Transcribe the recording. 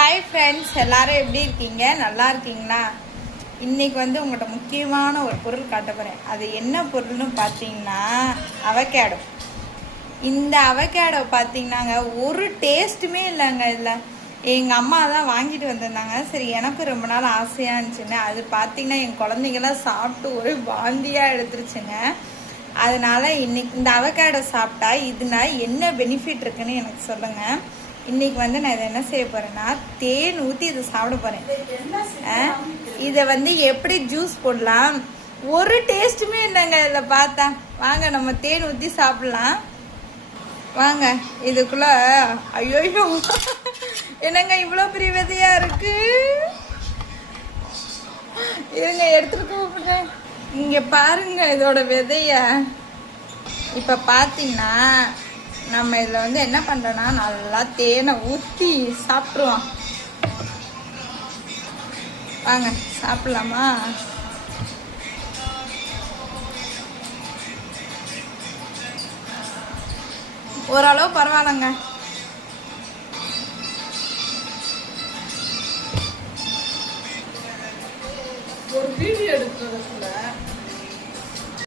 Hi friends, எல்லாரும் எப்படி இருக்கீங்க? நல்லா இருக்கீங்களா? இன்றைக்கி வந்து உங்கள்கிட்ட முக்கியமான ஒரு பொருள் காட்ட போகிறேன். அது என்ன பொருள்னு பார்த்தீங்கன்னா அவகேடோ. இந்த அவகேடோ பார்த்தீங்கன்னாங்க ஒரு டேஸ்ட்டுமே இல்லைங்க. இதில் எங்கள் அம்மா தான் வாங்கிட்டு வந்திருந்தாங்க. சரி, எனக்கு ரொம்ப நாள் ஆசையாக இருந்துச்சுங்க. அது பார்த்தீங்கன்னா என் குழந்தைங்களாம் சாப்பிட்டு ஒரு வாந்தியாக எடுத்துருச்சுங்க. அதனால் இன்னைக்கு இந்த அவகேடோ சாப்பிட்டா இதுனா என்ன பெனிஃபிட் இருக்குன்னு எனக்கு சொல்லுங்கள். இன்னைக்கு வந்து நான் இதை என்ன செய்ய போறேன்னா தேன் ஊற்றி இதை சாப்பிட போறேன். இதை வந்து எப்படி ஜூஸ் போடலாம், ஒரு டேஸ்ட்டுமே இல்லைங்க இதில் பார்த்தா. வாங்க நம்ம தேன் ஊற்றி சாப்பிடலாம். வாங்க இதுக்குள்ள. ஐயோ என்னங்க இவ்வளோ பெரிய விதையா இருக்கு. இருங்க எடுத்துட்டு கூப்பிடுறேன். இங்க பாருங்க இதோட விதைய. இப்போ பார்த்தீங்கன்னா நம்ம இதில் வந்து என்ன பண்ணுறோன்னா நல்லா தேனை ஊற்றி சாப்பிட்ருவோம். வாங்க சாப்பிட்லாமா? ஓரளவு பரவாயில்லைங்க. ஒரு வீடியோ எடுக்கிறதுக்குள்ள